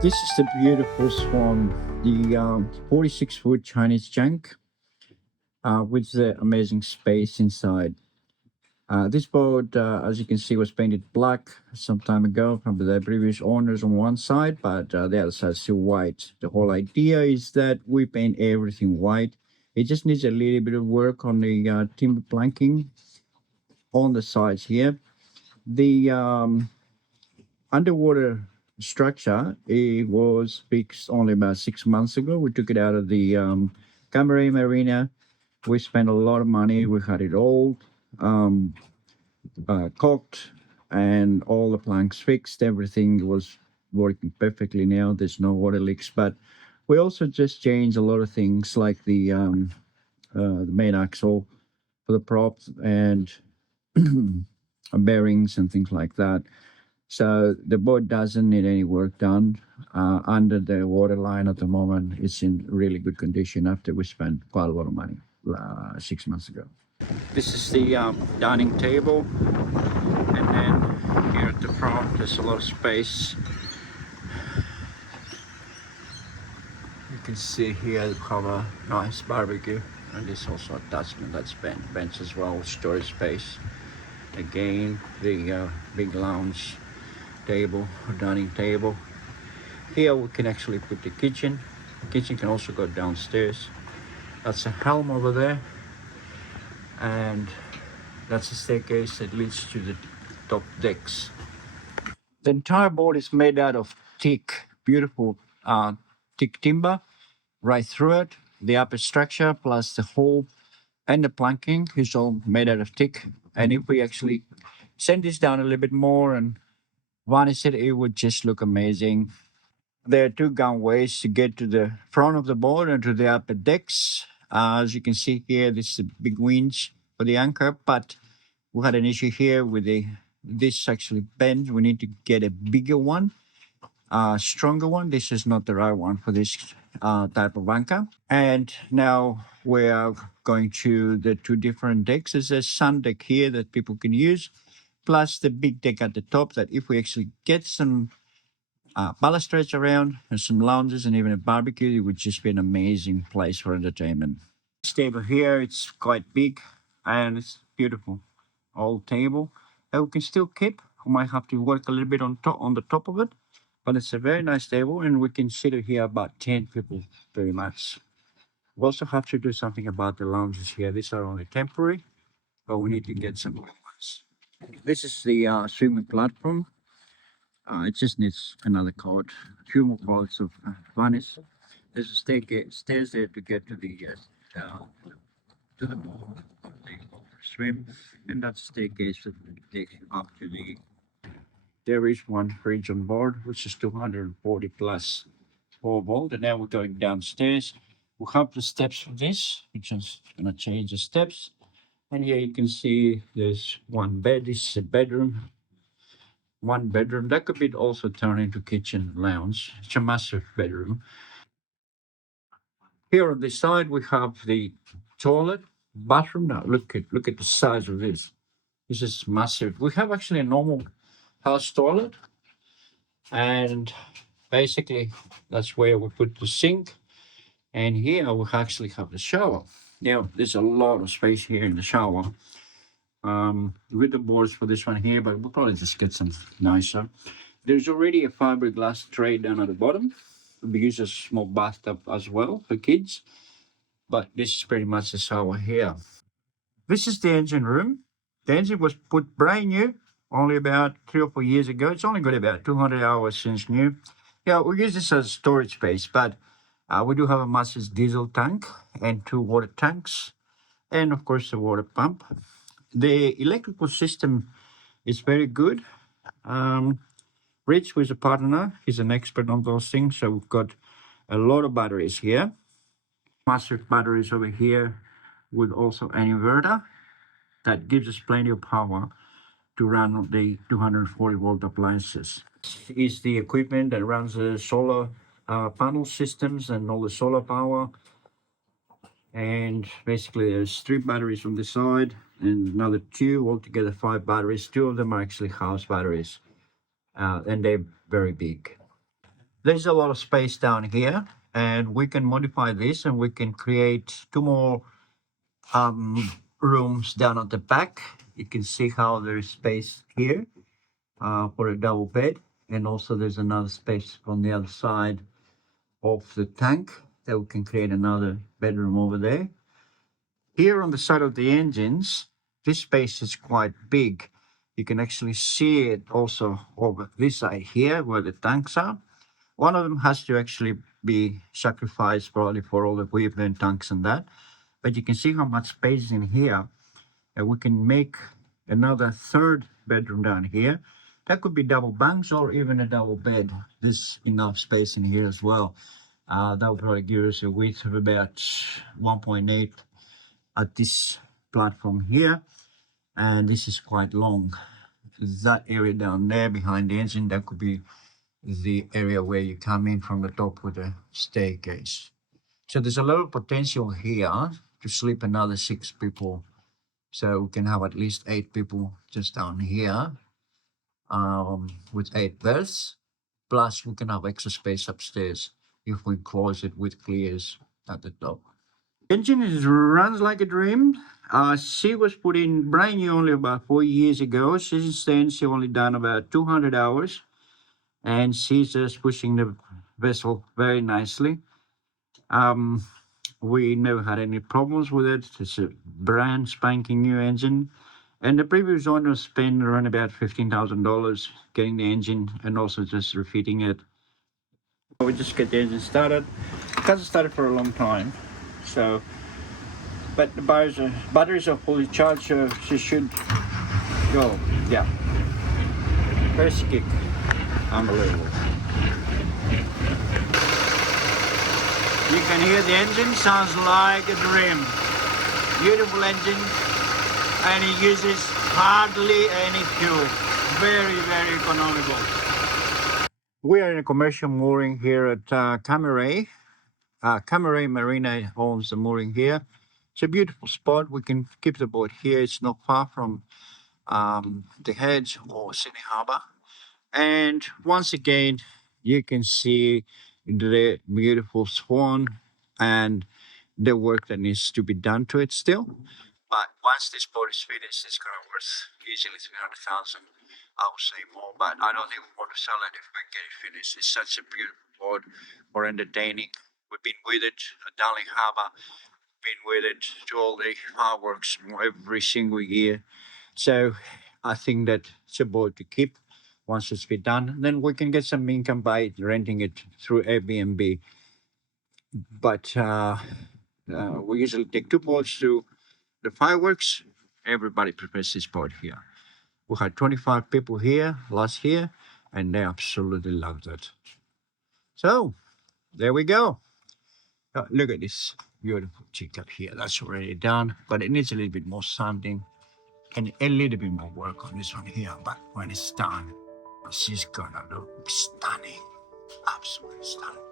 This is the beautiful Swan, the 46-foot Chinese junk with the amazing space inside. This boat, as you can see, was painted black some time ago from the previous owners on one side, but the other side is still white. The whole idea is that we paint everything white. It just needs a little bit of work on the timber planking on the sides here. The underwater structure, it was fixed only about 6 months ago. We took it out of the Camera Marina. We spent a lot of money. We had it all um, caulked and all the planks fixed. Everything was working perfectly now. There's no water leaks. But we also just changed a lot of things like the main axle for the props and bearings and things like that. So the boat doesn't need any work done. Under the waterline at the moment, it's in really good condition after we spent quite a lot of money 6 months ago. This is the dining table, and then here at the front, there's a lot of space. You can see here the cover, nice barbecue, and there's also attachment that's bench as well, storage space. Again, the big lounge table, dining table. Here we can actually put the kitchen. The kitchen can also go downstairs. That's a helm over there, and that's a staircase that leads to the top decks. The entire board is made out of teak, beautiful teak timber right through it. The upper structure plus the whole and the planking is all made out of teak. And if we actually sand this down a little bit more and varnish it, it would just look amazing. There are two gangways to get to the front of the boat and to the upper decks. As you can see here, this is a big winch for the anchor, but we had an issue here with this actually bends. We need to get a bigger one, stronger one. This is not the right one for this type of anchor. And now we are going to the two different decks. There's a sun deck here that people can use, plus the big deck at the top that if we actually get some balustrades around and some lounges and even a barbecue, it would just be an amazing place for entertainment. This table here, it's quite big and it's beautiful. Old table that we can still keep. We might have to work a little bit on the top of it, but it's a very nice table and we can sit here about 10 people very much. We also have to do something about the lounges here. These are only temporary, but we need to get some new ones. This is the swimming platform. It just needs another cord, a few more cords of varnish. There's a stairs there to get to the pool, the swim, and that's staircase that takes you up to the. There is one fridge on board, which is 240 plus 4 volt, and now we're going downstairs. We have the steps for this, which is gonna change the steps. And here you can see there's one bed. This is a bedroom. One bedroom that could be also turned into kitchen lounge. It's a massive bedroom. Here on this side we have the toilet, bathroom. Now look at the size of this. This is massive. We have actually a normal house toilet, and basically that's where we put the sink. And here we actually have the shower. Now there's a lot of space here in the shower. With the boards for this one here, but we'll probably just get some nicer. There's already a fiberglass tray down at the bottom. We use a small bathtub as well for kids, but this is pretty much the shower here. This is the engine room. The engine was put brand new only about 3 or 4 years ago. It's only got about 200 hours since new. Yeah, we use this as storage space, but we do have a massive diesel tank and two water tanks, and of course the water pump. The electrical system is very good. Rich, who is a partner, he's an expert on those things. So we've got a lot of batteries here. Massive batteries over here with also an inverter that gives us plenty of power to run the 240-volt appliances. This is the equipment that runs the solar panel systems and all the solar power. And basically there's 3 batteries on the side and another 2, altogether 5 batteries. 2 of them are actually house batteries, and they're very big. there's a lot of space down here, and we can modify this and we can create two more rooms down at the back. You can see how there's space here for a double bed, and also there's another space on the other side of the tank that we can create another bedroom over there. Here on the side of the engines, this space is quite big. You can actually see it also over this side here where the tanks are. One of them has to actually be sacrificed probably for all the equipment, tanks and that. But you can see how much space is in here. And we can make another third bedroom down here. That could be double bunks or even a double bed. There's enough space in here as well. That will probably give us a width of about 1.8 at this platform here. And this is quite long. That area down there behind the engine, that could be the area where you come in from the top with a staircase. So there's a lot of potential here to sleep another 6 people. So we can have at least 8 people just down here with 8 berths. Plus we can have extra space upstairs if we close it with clears at the top. Engine runs like a dream. She was put in brand new only about 4 years ago. Since then, she only done about 200 hours. And she's just pushing the vessel very nicely. We never had any problems with it. It's a brand spanking new engine. And the previous owner spent around about $15,000 getting the engine and also just refitting it. We just get the engine started. It hasn't started for a long time. So, but the batteries are fully charged, so she should go. Yeah. First kick. Unbelievable. You can hear the engine, sounds like a dream. Beautiful engine, and it uses hardly any fuel. Very, very economical. We are in a commercial mooring here at Camaray. Camaray Marina owns the mooring here. It's a beautiful spot. We can keep the boat here. It's not far from the Hedge or Sydney Harbour. And once again, you can see the beautiful Swan and the work that needs to be done to it still. But once this boat is finished, it's going to worth easily 300,000. I would say more, but I don't think we want to sell it if we get it finished. It's such a beautiful boat for entertaining. We've been with it at Darling Harbour, been with it to all the fireworks every single year. So I think that it's a boat to keep once it's been done. Then we can get some income by renting it through Airbnb. But we usually take 2 boats to the fireworks. Everybody prefers this boat here. We had 25 people here last year, and they absolutely loved it. So there we go. Look at this beautiful chick up here. That's already done, but it needs a little bit more sanding and a little bit more work on this one here. But when it's done, she's gonna look stunning, absolutely stunning.